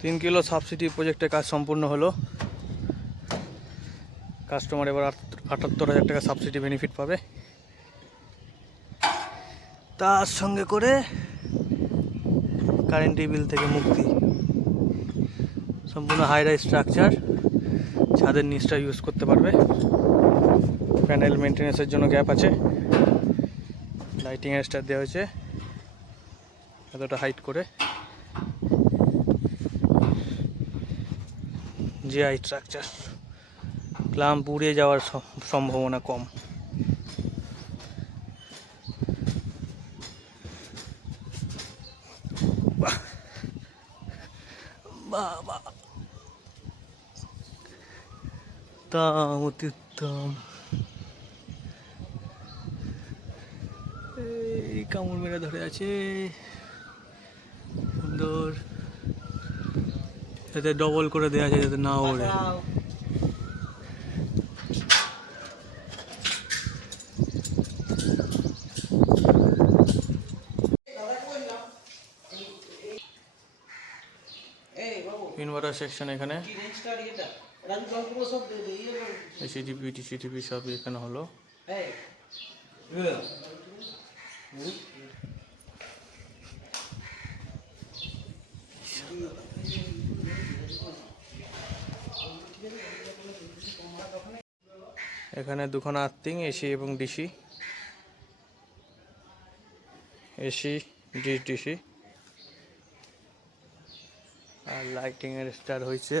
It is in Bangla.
3 কিলো সাবসিডি প্রজেক্টের কাজ সম্পূর্ণ হলো। কাস্টমার এবার 78,000 টাকা সাবসিডি বেনিফিট পাবে। তার সঙ্গে করে কারেন্টের বিল থেকে মুক্তি। সম্পূর্ণ হাই রাইজ স্ট্রাকচার, ছাদের নিচটা ইউজ করতে পারবে। প্যানেল মেনটেন্যান্সের জন্য গ্যাপ আছে। লাইটিং স্টার দেওয়া হয়েছে এতটা হাইট করে। জিআই স্ট্রাকচার, ক্লাম্প উড়ে যাওয়ার সম্ভাবনা কম। বাবা দাম অত্যুত্তম। এই কামড় মেরে ধরে আছে, সুন্দর। যাতে ডবল করে দেওয়া আছে যাতে না ওড়ে। ইনভার্টার সেকশন এখানে, এসিডিপি টিসিডিপি সব এখানে হলো। এখানে দুখানা আর্থিং, এসি এবং ডিসি, এসি ডিসি। আর লাইটিং এর স্টার হয়েছে।